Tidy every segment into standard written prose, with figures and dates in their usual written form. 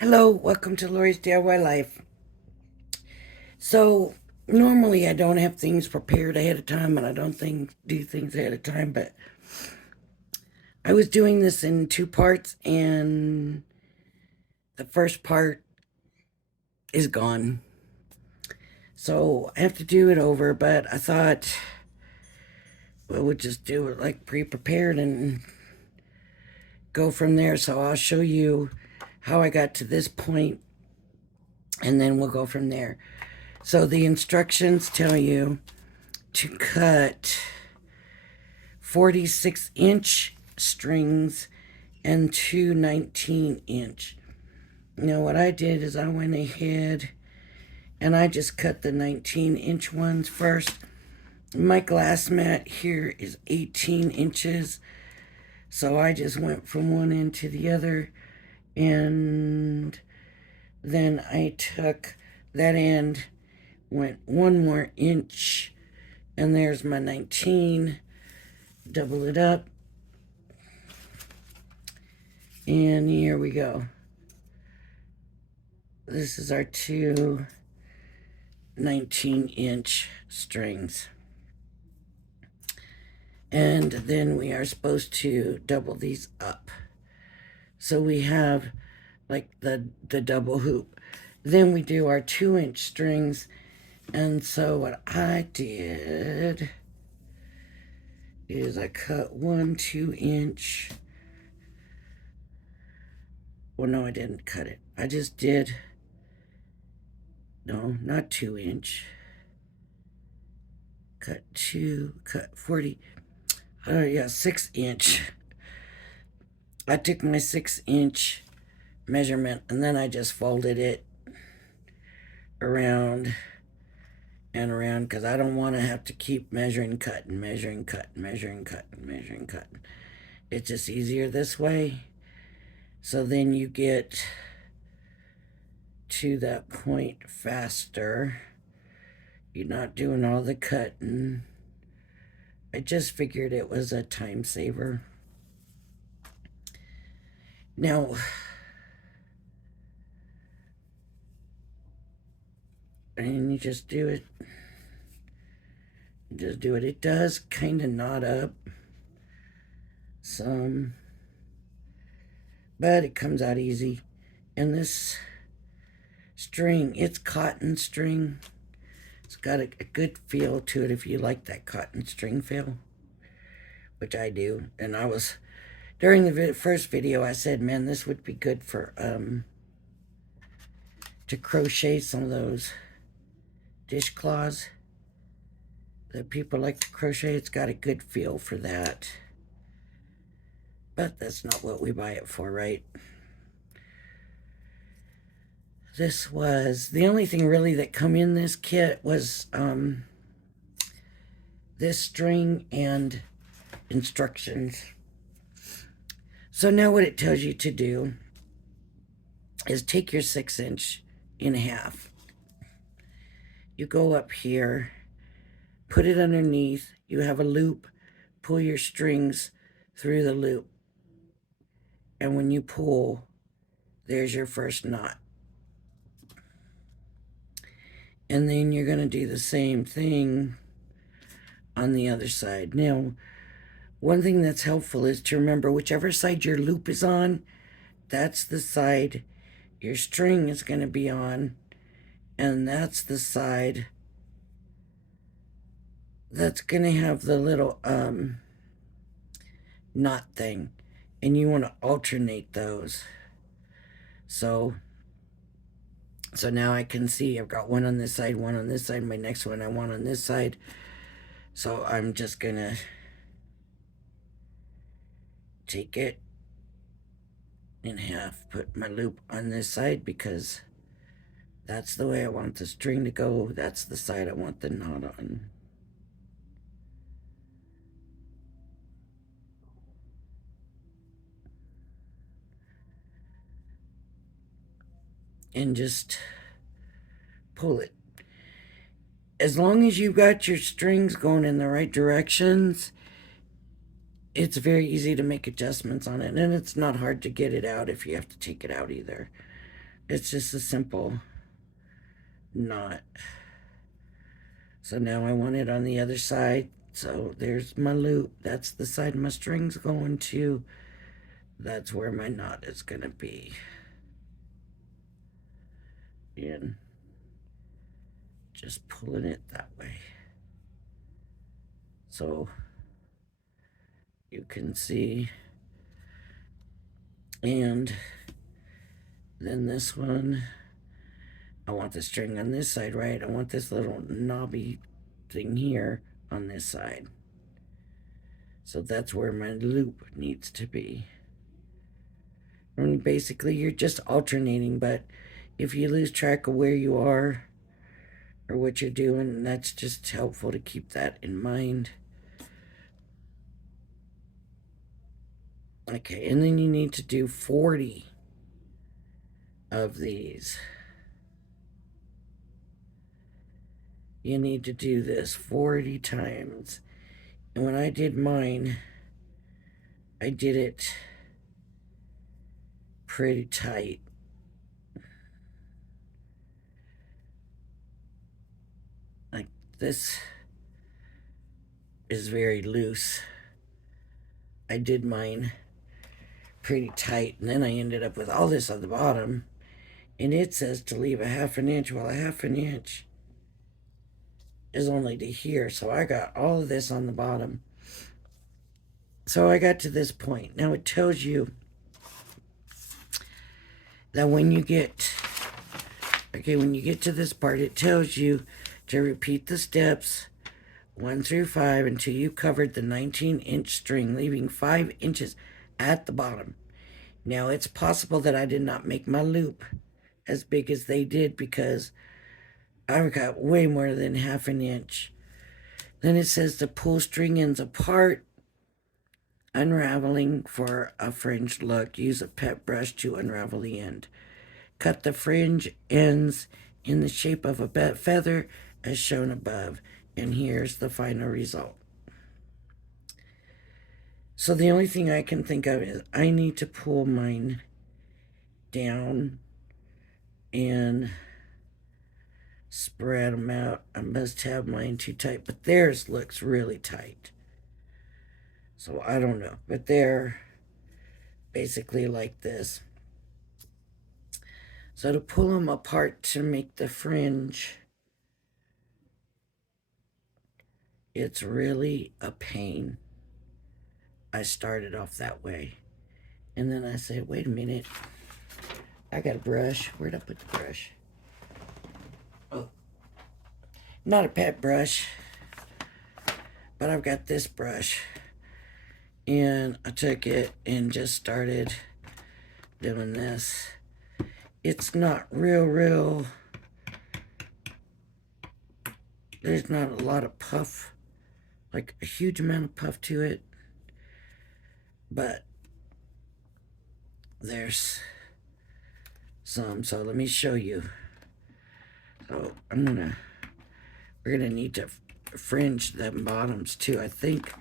Hello, welcome to Lori's DIY Life. So, normally I don't have things prepared ahead of time and I don't do things ahead of time, but I was doing this in two parts and the first part is gone. So, I have to do it over, but I thought we'll just do it like pre-prepared and go from there. So, I'll show you how I got to this point and then we'll go from there. So, the instructions tell you to cut 46-inch strings and two 19-inch. Now what I did is I went ahead and I just cut the 19-inch ones first. My glass mat here is 18 inches, so I just went from one end to the other, and then I took that end, went one more inch, and there's my 19. Double it up, and here we go. This is our two 19-inch strings. And then we are supposed to double these up. So we have like the double hoop. Then we do our 2-inch strings. And so what I did is I cut one 2-inch. Well, no, I didn't cut it. I just did, no, not 2-inch. Cut 40. Oh, yeah, 6-inch. I took my 6-inch measurement and then I just folded it around and around because I don't want to have to keep measuring, cutting, measuring, cutting, measuring, cutting, measuring, cutting. It's just easier this way. So then you get to that point faster. You're not doing all the cutting. I just figured it was a time saver. Now, and you just do it. Just do it. It does kind of knot up some, but it comes out easy. And this string, it's cotton string. It's got a good feel to it if you like that cotton string feel, which I do. And I was, during the first video, I said, man, this would be good for, to crochet some of those dishcloths that people like to crochet. It's got a good feel for that. But that's not what we buy it for, right? This was, the only thing really that come in this kit was this string and instructions. So now what it tells you to do is take your 6-inch in half. You go up here, put it underneath, you have a loop, pull your strings through the loop. And when you pull, there's your first knot. And then you're going to do the same thing on the other side. Now, one thing that's helpful is to remember whichever side your loop is on, that's the side your string is going to be on, and that's the side that's going to have the little knot thing, and you want to alternate those. So now I can see I've got one on this side, one on this side. My next one I want on this side. So I'm just gonna take it in half, put my loop on this side because that's the way I want the string to go. That's the side I want the knot on. And just pull it. As long as you've got your strings going in the right directions, it's very easy to make adjustments on it. And it's not hard to get it out if you have to take it out either. It's just a simple knot. So now I want it on the other side. So there's my loop. That's the side my string's going to. That's where my knot is going to be. And just pulling it that way. So you can see. And then this one, I want the string on this side, right? I want this little knobby thing here on this side. So that's where my loop needs to be. And basically you're just alternating, but if you lose track of where you are or what you're doing, that's just helpful to keep that in mind. Okay, and then you need to do 40 of these. You need to do this 40 times. And when I did mine, I did it pretty tight. Like this is very loose. I did mine pretty tight, and then I ended up with all this on the bottom, and it says to leave a ½ inch. Well, a ½ inch is only to here, so I got all of this on the bottom. So I got to this point. Now it tells you that when you get to this part, it tells you to repeat the steps 1 through 5 until you covered the 19-inch string, leaving 5 inches at the bottom. Now, it's possible that I did not make my loop as big as they did because I've got way more than ½ inch. Then it says to pull string ends apart, unraveling for a fringed look. Use a pet brush to unravel the end. Cut the fringe ends in the shape of a feather as shown above. And here's the final result. So the only thing I can think of is I need to pull mine down and spread them out. I must have mine too tight, but theirs looks really tight. So I don't know, but they're basically like this. So to pull them apart to make the fringe, it's really a pain. I started off that way. And then I said, wait a minute. I got a brush. Where'd I put the brush? Oh. Not a pet brush. But I've got this brush. And I took it and just started doing this. It's not real. There's not a lot of puff. Like a huge amount of puff to it. But there's some. So let me show you. So we're gonna need to fringe them bottoms too. I think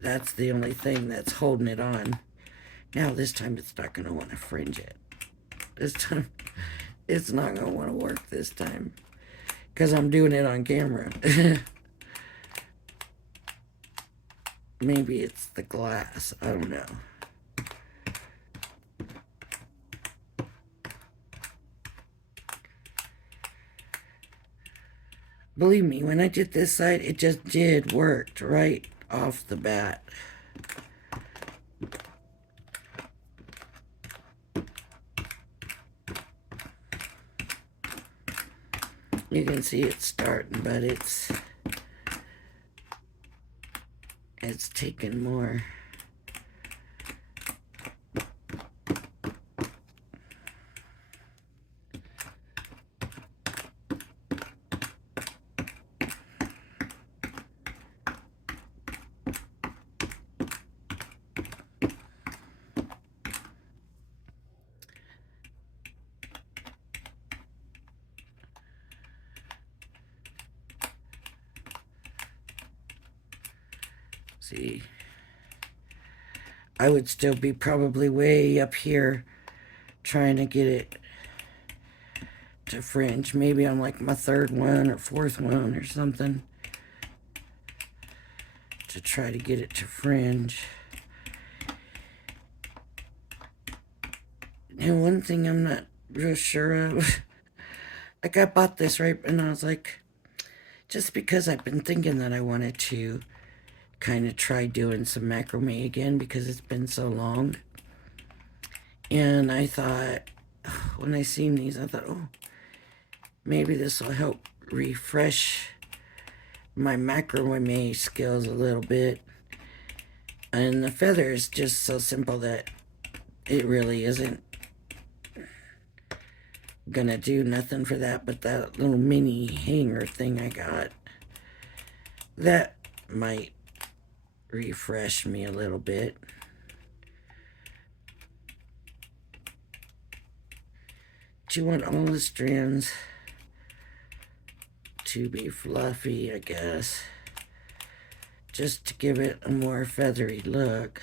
that's the only thing that's holding it on. Now this time it's not gonna want to fringe it. This time it's not gonna want to work this time because I'm doing it on camera. Maybe it's the glass. I don't know. Believe me, when I did this side, it just did work right off the bat. You can see it's starting, but it's taking more. See, I would still be probably way up here trying to get it to fringe. Maybe I'm like my third one or fourth one or something to try to get it to fringe. And one thing I'm not real sure of, like I bought this right, and I was like, just because I've been thinking that I wanted to kind of try doing some macrame again because it's been so long. And I thought, when I seen these, I thought, oh, maybe this will help refresh my macrame skills a little bit. And the feather is just so simple that it really isn't gonna do nothing for that, but that little mini hanger thing I got, that might refresh me a little bit. Do you want all the strands to be fluffy, I guess, just to give it a more feathery look.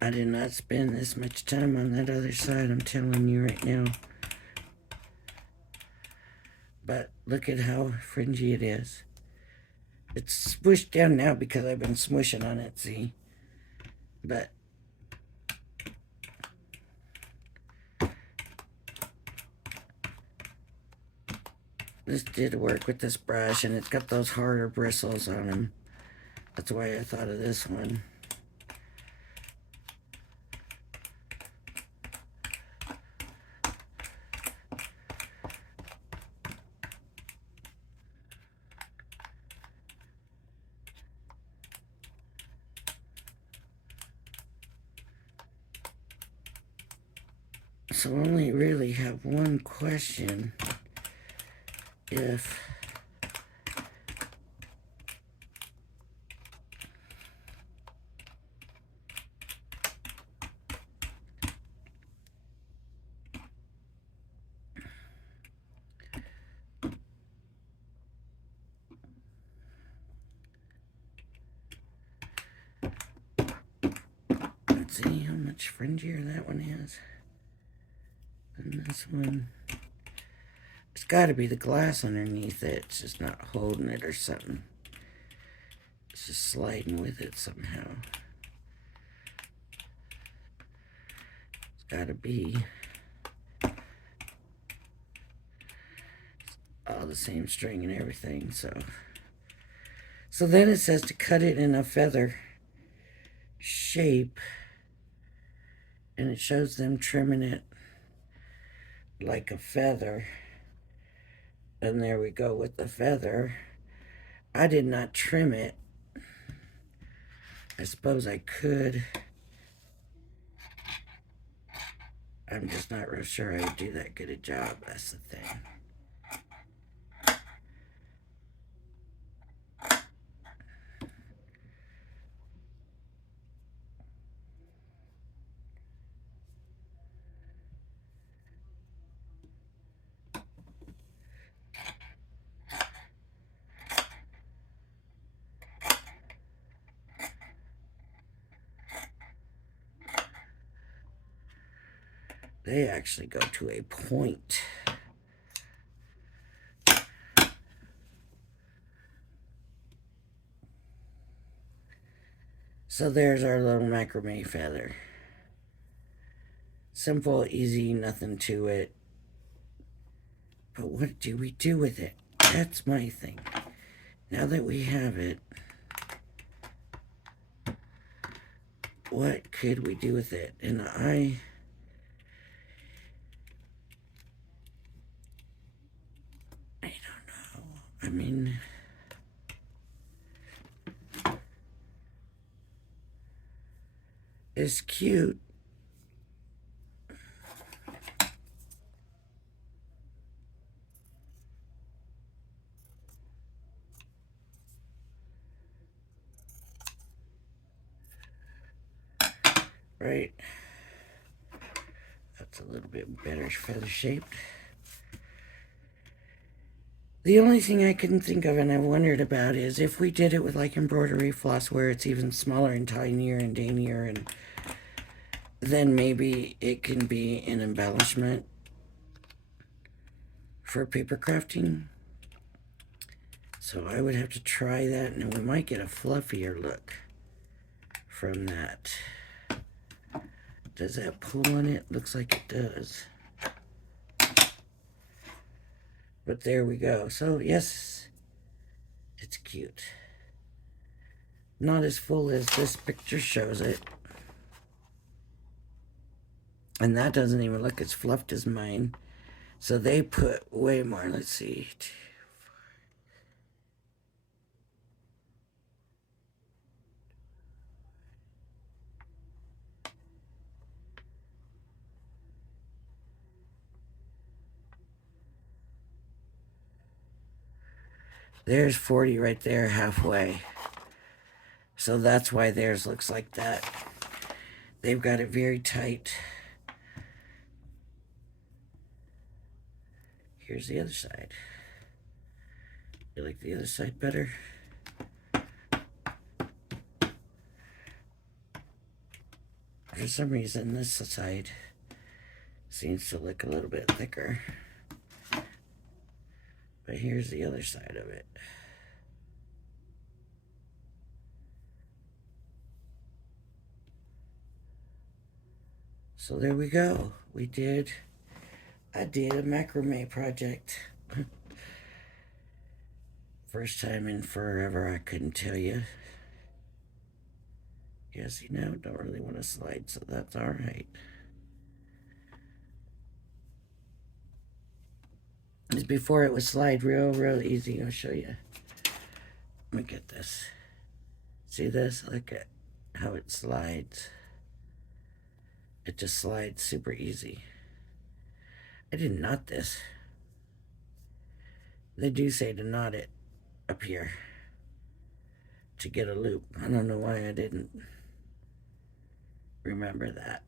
I did not spend this much time on that other side, I'm telling you right now. But look at how fringy it is. It's smooshed down now because I've been smushing on it, see? But this did work with this brush, and it's got those harder bristles on them. That's why I thought of this one. So I only really have one question. If let's see how much fringier that one is than this one. It's got to be the glass underneath it. It's just not holding it or something. It's just sliding with it somehow. It's got to be all the same string and everything. So then it says to cut it in a feather shape, and it shows them trimming it like a feather. And there we go with the feather. I did not trim it. I suppose I could. I'm just not real sure I do that good a job. That's the thing. They actually go to a point. So there's our little macrame feather. Simple, easy, nothing to it. But what do we do with it? That's my thing. Now that we have it, what could we do with it? And I don't know. I mean, it's cute. right? That's a little bit better feather shaped. The only thing I couldn't think of and I've wondered about is if we did it with like embroidery floss where it's even smaller and tinier and daintier, and then maybe it can be an embellishment for paper crafting. So I would have to try that, and we might get a fluffier look from that. Does that pull on it? Looks like it does. But there we go. So yes, it's cute. Not as full as this picture shows it. And that doesn't even look as fluffed as mine. So they put way more. Let's see. There's 40 right there, halfway. So that's why theirs looks like that. They've got it very tight. Here's the other side. You like the other side better? For some reason, this side seems to look a little bit thicker. But here's the other side of it. So there we go. I did a macrame project. First time in forever, I couldn't tell you. Yes, you know, don't really want to slide, so that's all right. Just before it would slide real easy. I'll show you. Let me get this. See this? Look at how it slides. It just slides super easy. I didn't knot this. They do say to knot it up here to get a loop. I don't know why I didn't remember that.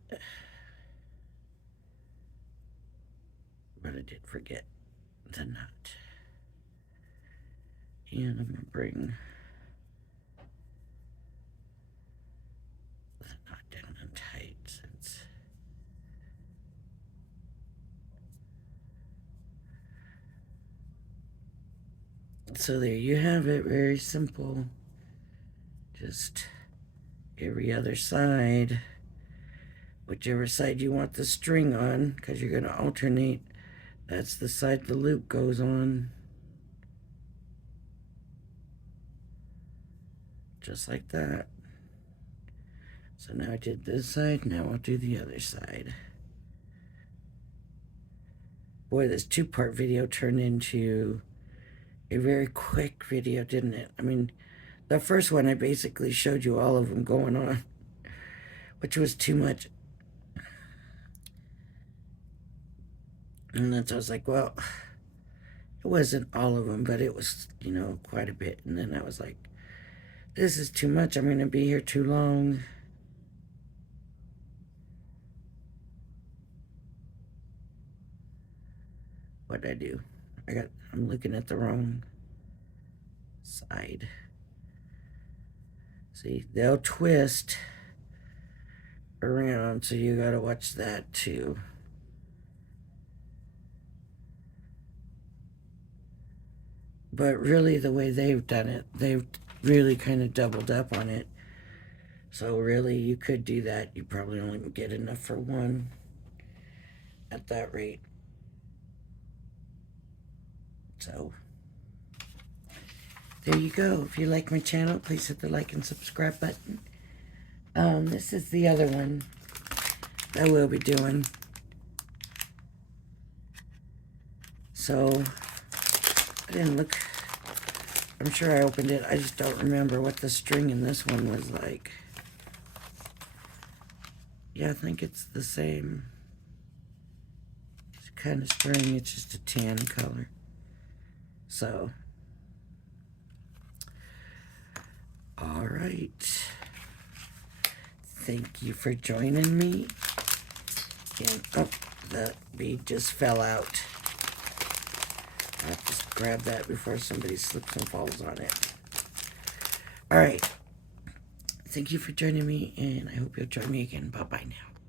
But I did forget the knot. And I'm going to bring the knot down and tight since so there you have it. Very simple. Just every other side, whichever side you want the string on, because you're going to alternate. That's the side the loop goes on. Just like that. So now I did this side, now I'll do the other side. Boy, this two-part video turned into a very quick video, didn't it? I mean, the first one I basically showed you all of them going on, which was too much. And then I was like, well, it wasn't all of them, but it was, you know, quite a bit. And then I was like, this is too much. I'm going to be here too long. What'd I do? I'm looking at the wrong side. See, they'll twist around, so you gotta watch that too. But really, the way they've done it, they've really kind of doubled up on it. So really, you could do that. You probably only get enough for one at that rate. So there you go. If you like my channel, please hit the like and subscribe button. This is the other one that we'll be doing. So I didn't look. I'm sure I opened it. I just don't remember what the string in this one was like. Yeah, I think it's the same. It's kind of string. It's just a tan color. So, all right. thank you for joining me. And, oh, the bead just fell out. I have to grab that before somebody slips and falls on it. All right. Thank you for joining me, and I hope you'll join me again. Bye-bye now.